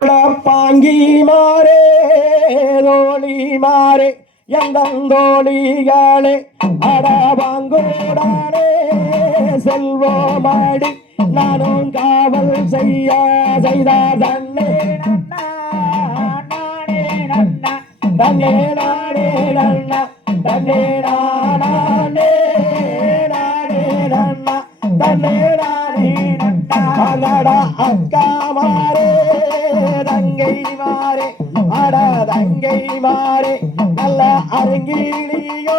பாங்கி மாறே தோழி மாறே எந்தோழிகளே அடவாங்கூடானே செல்வோமாடி நானும் காவல் செய்தார் தன்னே தன்னே நானே நன்னா தன்னே நானே நானே நன்னா தன்னே நானே நன்னா அக்கா மாறே தங்கை மாறே அட தங்கை மாறே நல்ல அருங்கிலியோ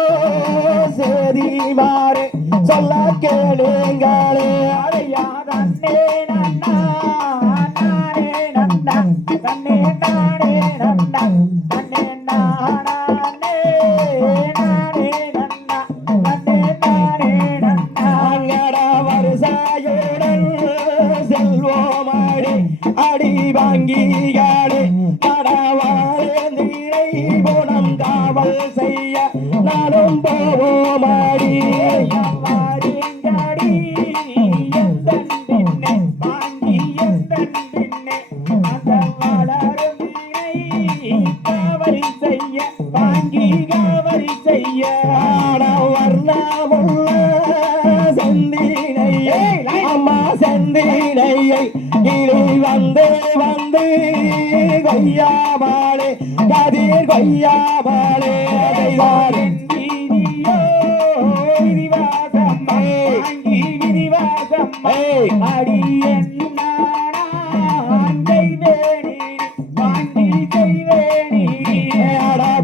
சேதி மாறே சொல்ல கேளுங்களே அடையா தன்னே நன்னா நானே நன்னா தன்னே நானே நன்னா தன்னே நானே நானே நன்னா தன்னே நானே நன்னா அங்கட வருஷாயுடன் செல்வோமாடி அடி வாங்கியாளே கடவாழந்திரை குணம் காவல் செய்ய நானும் போவோமாடி வாடிங்காடி எந்தன் பின்னே வாங்கி எந்தன் பின்னே அந்த வளரும் காவல் செய்ய வாங்கி காவல் செய்ய வர்ணமுள்ள செந்தினையை அம்மா செந்தினையை கிளி வந்து வந்து கொய்யாமாளே கதிர் கொய்யாமாளே அடி வாங்கி செய்வேணி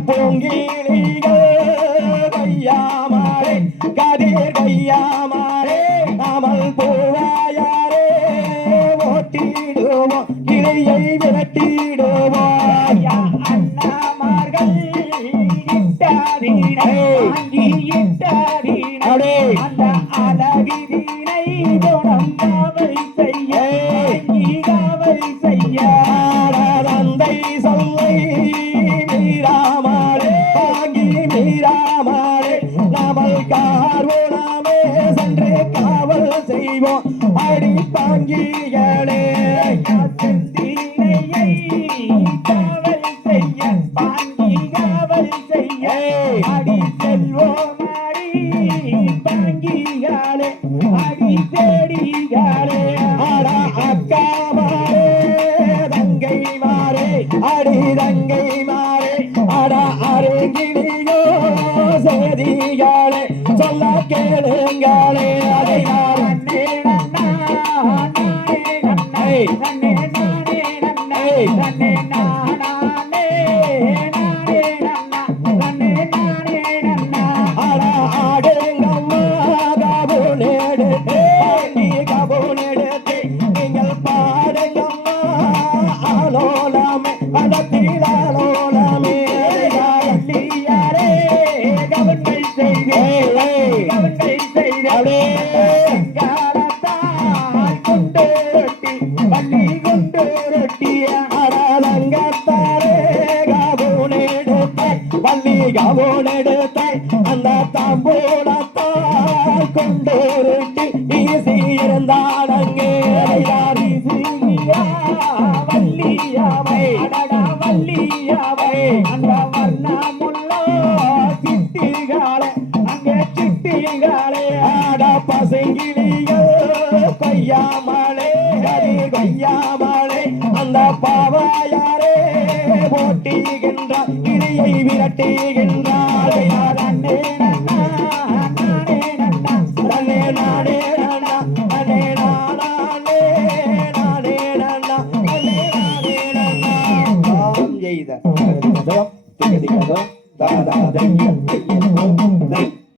பொங்கிலிகள் கொய்யாமாளே கதிர் கொய்யாமாளே அமல் பூவாயாரே ஓட்டிடுவோம் கிளையை விரட்டிடுவோம் அண்ணாமார்கள் இட்டாதீனை வாங்கி இட்டாதீனை அந்த அழகினை குணம் காவல் செய்ய காவல் செய்ய தந்தை சொல்லை மீறாமலே வாங்கி மீறாமலே நாமல் கார்வனாமே சென்று காவல் செய்வோம் அடி பாங்கிகளே செந்தினையை காவல் செய்ய பாங்கி காவல் செய்ய அடி செல்வோம் அடி பாங்கிகளே அடி தேடிகளே அட அக்கா மாறே தங்கை மாறே அடி தங்கை மாறே அட அருங்கிலியோ சேதிகளே சொல்ல கேளுங்களே அதை நன்னே நன்னா நானே நன்னை நன்னே நானே நன்னை நன்னே நானே நானே நன்னா நன்னே நானே நன்னா அட ஆடுங்கம்மா கபுனெடுத்து நீ கபுனெடுத்து நீங்கள் பாடுங்கம்மா ஆலோலமே படத்திலாலோலமே யாரே கவன்மை செய்தே கவன்மை செய்தே காலத்தால் கொண்டு ரொட்டி பள்ளி கொண்டு ரொட்டி அடலங்கத்தாரே கபுனெடுத்து பள்ளி கபுனெடுத்து அந்த தாம்பூலத்தால் கொண்டு ரொட்டி ஈசி இருந்தால் அங்கே யாரி வள்ளியாவை அடடா வள்ளியாவை அந்த வர்ணமுள்ளோ சிட்டிகாலே அங்கே சிட்டிகாலே அட பசங்கிலியோ கொய்யாமலே கரி கொய்யாமலே அந்த பாவாயாரே போட்டிகின்றார் இடியை விரட்டுகின்றார் நன்னே நன்னா நானே நன்னா நன்னே நானே நன்னா நன்னே நானே நானே நன்னா நன்னே நானே நன்னா ஜெய்த திகதிகதோ தாதா ஜெய்ய